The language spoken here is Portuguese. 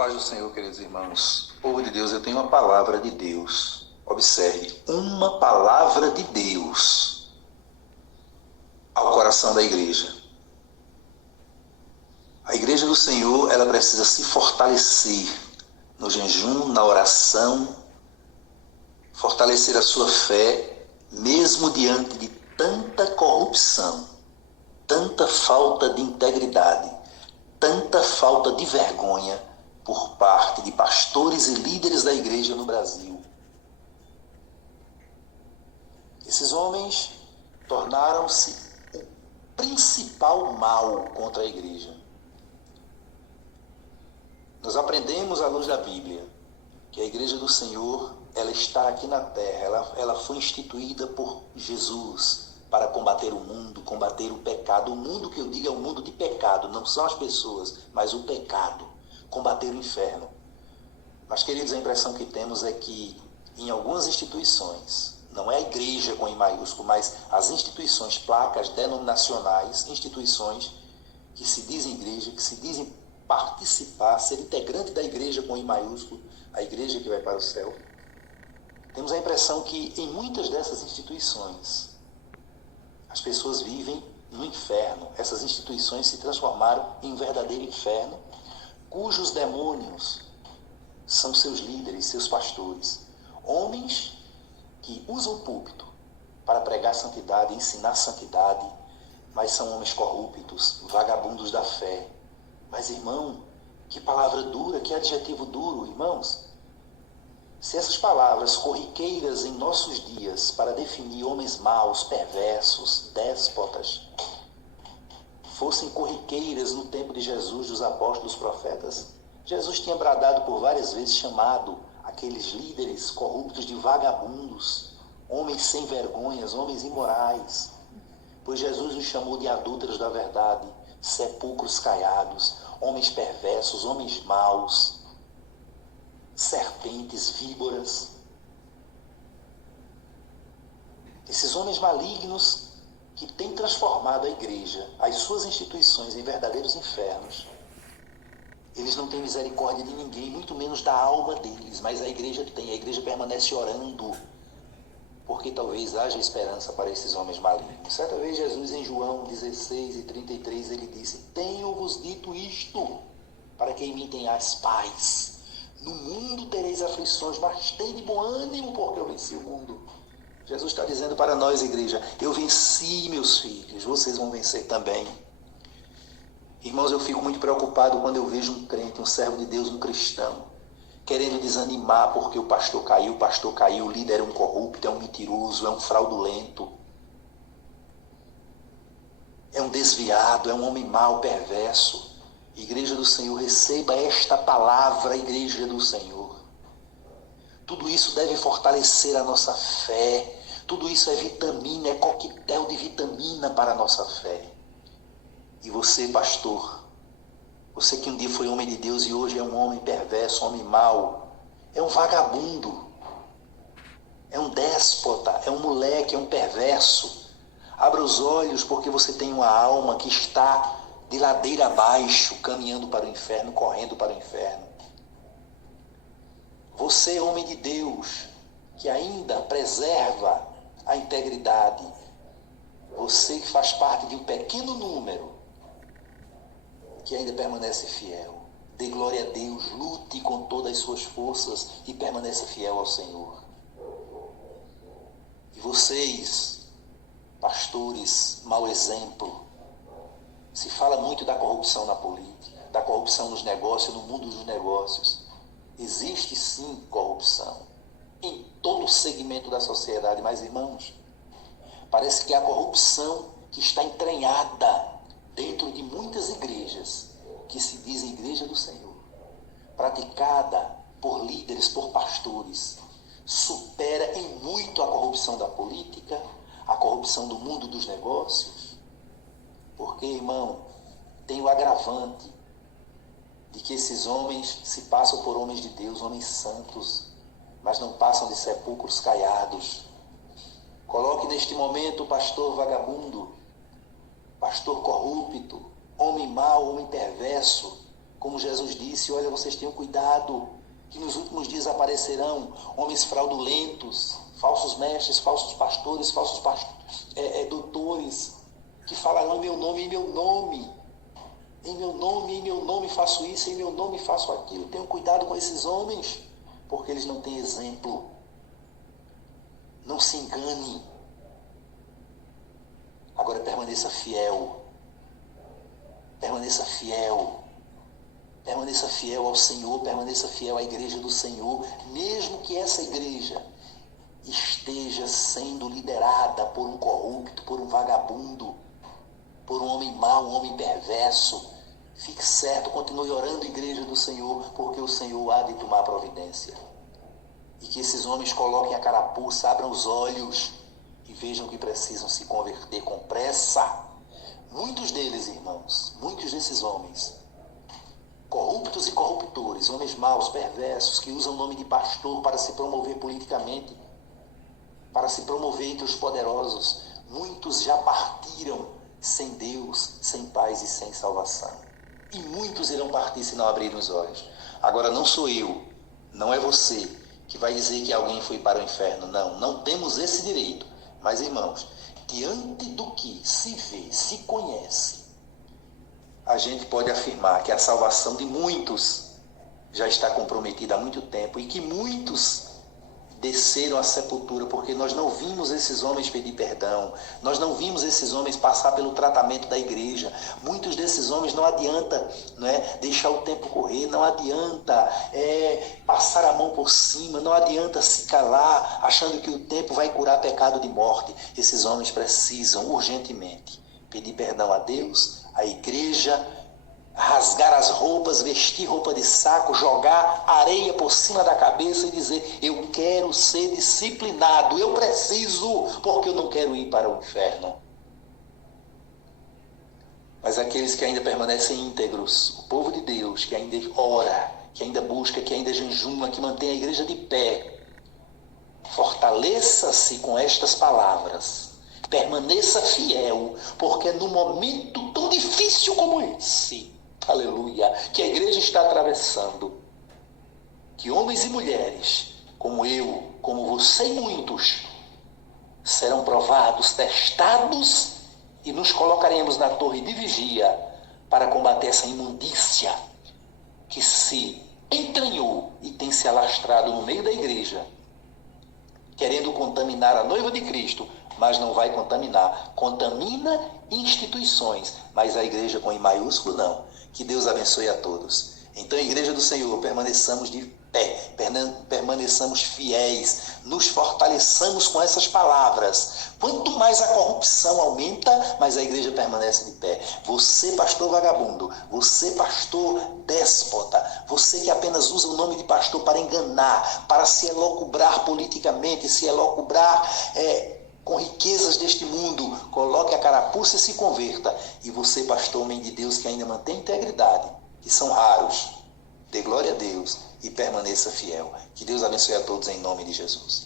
paz do Senhor, queridos irmãos. Povo de Deus, eu tenho uma palavra de Deus. Observe, uma palavra de Deus ao coração da igreja. A igreja do Senhor, ela precisa se fortalecer no jejum, na oração, fortalecer a sua fé, mesmo diante de tanta corrupção, tanta falta de integridade, tanta falta de vergonha por parte de pastores e líderes da igreja no Brasil. Esses homens tornaram-se o principal mal contra a igreja. Nós aprendemos à luz da Bíblia que a igreja do Senhor, ela está aqui na terra, ela foi instituída por Jesus para combater o mundo, combater o pecado. O mundo que eu digo é um mundo de pecado, não são as pessoas, mas o pecado, combater o inferno. Mas, queridos, a impressão que temos é que em algumas instituições, não é a igreja com I maiúsculo, mas as instituições, placas denominacionais, instituições que se dizem igreja, que se dizem participar, ser integrante da igreja com I maiúsculo, a igreja que vai para o céu. Temos a impressão que em muitas dessas instituições, as pessoas vivem no inferno. Essas instituições se transformaram em um verdadeiro inferno, cujos demônios são seus líderes, seus pastores. Homens que usam o púlpito para pregar santidade, ensinar santidade, mas são homens corruptos, vagabundos da fé. Mas, irmão, que palavra dura, que adjetivo duro, irmãos. Se essas palavras corriqueiras em nossos dias para definir homens maus, perversos, déspotas, fossem corriqueiras no tempo de Jesus, dos apóstolos, dos profetas, Jesus tinha bradado por várias vezes, chamado aqueles líderes corruptos de vagabundos, homens sem vergonhas, homens imorais, pois Jesus os chamou de adúlteros da verdade, sepulcros caiados, homens perversos, homens maus, serpentes, víboras. Esses homens malignos que têm transformado a igreja, as suas instituições, em verdadeiros infernos. Eles não têm misericórdia de ninguém, muito menos da alma deles, mas a igreja tem, a igreja permanece orando, porque talvez haja esperança para esses homens malignos. Certa vez Jesus, em João 16:33, ele disse: tenho-vos dito isto, para que em mim tenhais paz. No mundo tereis aflições, mas tende bom ânimo, porque eu venci o mundo. Jesus está dizendo para nós, igreja, eu venci, meus filhos, vocês vão vencer também. Irmãos, eu fico muito preocupado quando eu vejo um crente, um servo de Deus, um cristão, querendo desanimar porque o pastor caiu, o líder é um corrupto, é um mentiroso, é um fraudulento, é um desviado, é um homem mau, perverso. Igreja do Senhor, receba esta palavra, igreja do Senhor. Tudo isso deve fortalecer a nossa fé. Tudo isso é vitamina, é coquetel de vitamina para a nossa fé. E você, pastor, você que um dia foi homem de Deus e hoje é um homem perverso, um homem mau, é um vagabundo, é um déspota, é um moleque, é um perverso. Abra os olhos, porque você tem uma alma que está de ladeira abaixo, caminhando para o inferno, correndo para o inferno. Você, homem de Deus, que ainda preserva a integridade, você que faz parte de um pequeno número, que ainda permanece fiel, dê glória a Deus, lute com todas as suas forças e permaneça fiel ao Senhor. E vocês, pastores, mau exemplo, se fala muito da corrupção na política, da corrupção nos negócios, no mundo dos negócios. Existe sim corrupção em todo o segmento da sociedade, mas, irmãos, parece que a corrupção que está entranhada dentro de muitas igrejas, que se dizem igreja do Senhor, praticada por líderes, por pastores, supera em muito a corrupção da política, a corrupção do mundo dos negócios. Porque, irmão, tem o agravante de que esses homens se passam por homens de Deus, homens santos, mas não passam de sepulcros caiados. Coloque neste momento o pastor vagabundo, pastor corrupto, homem mau, homem perverso, Como Jesus disse, olha, vocês tenham cuidado, que nos últimos dias aparecerão homens fraudulentos, falsos mestres, falsos pastores, doutores, que falarão em meu nome, em meu nome faço isso, em meu nome faço aquilo. Tenham cuidado com esses homens, porque eles não têm exemplo. Não se engane. Agora permaneça fiel. Permaneça fiel. Permaneça fiel ao Senhor, permaneça fiel à igreja do Senhor, mesmo que essa igreja esteja sendo liderada por um corrupto, por um vagabundo, por um homem mau, um homem perverso. Fique certo, continue orando, igreja do Senhor, porque o Senhor há de tomar providência. E que esses homens coloquem a carapuça, abram os olhos e vejam que precisam se converter com pressa. Muitos deles, irmãos, muitos desses homens, corruptos e corruptores, homens maus, perversos, que usam o nome de pastor para se promover politicamente, para se promover entre os poderosos, muitos já partiram sem Deus, sem paz e sem salvação. E muitos irão partir se não abrirem os olhos. Agora não sou eu, não é você que vai dizer que alguém foi para o inferno. Não, não temos esse direito. Mas, irmãos, diante do que se vê, se conhece, a gente pode afirmar que a salvação de muitos já está comprometida há muito tempo e que muitos desceram à sepultura porque nós não vimos esses homens pedir perdão, nós não vimos esses homens passar pelo tratamento da igreja. Muitos desses homens não adianta, não é, deixar o tempo correr, não adianta passar a mão por cima, não adianta se calar achando que o tempo vai curar pecado de morte. Esses homens precisam urgentemente pedir perdão a Deus, à igreja, rasgar as roupas, vestir roupa de saco, jogar areia por cima da cabeça e dizer: eu quero ser disciplinado, eu preciso, porque eu não quero ir para o inferno. Mas aqueles que ainda permanecem íntegros, o povo de Deus, que ainda ora, que ainda busca, que ainda jejuma, que mantém a igreja de pé, fortaleça-se com estas palavras. Permaneça fiel, porque no momento tão difícil como esse, aleluia, que a igreja está atravessando, que homens e mulheres, como eu, como você e muitos, serão provados, testados, e nos colocaremos na torre de vigia para combater essa imundícia que se entranhou e tem se alastrado no meio da igreja, querendo contaminar a noiva de Cristo, mas não vai contaminar. Contamina instituições, mas a igreja com I maiúsculo não. Que Deus abençoe a todos. Então, igreja do Senhor, permaneçamos de pé, permaneçamos fiéis, nos fortaleçamos com essas palavras. Quanto mais a corrupção aumenta, mais a igreja permanece de pé. Você, pastor vagabundo, você, pastor déspota, você que apenas usa o nome de pastor para enganar, para se elocubrar politicamente, se elocubrar com riquezas deste mundo, coloque a carapuça e se converta. E você, pastor, homem de Deus, que ainda mantém integridade, que são raros, dê glória a Deus e permaneça fiel. Que Deus abençoe a todos em nome de Jesus.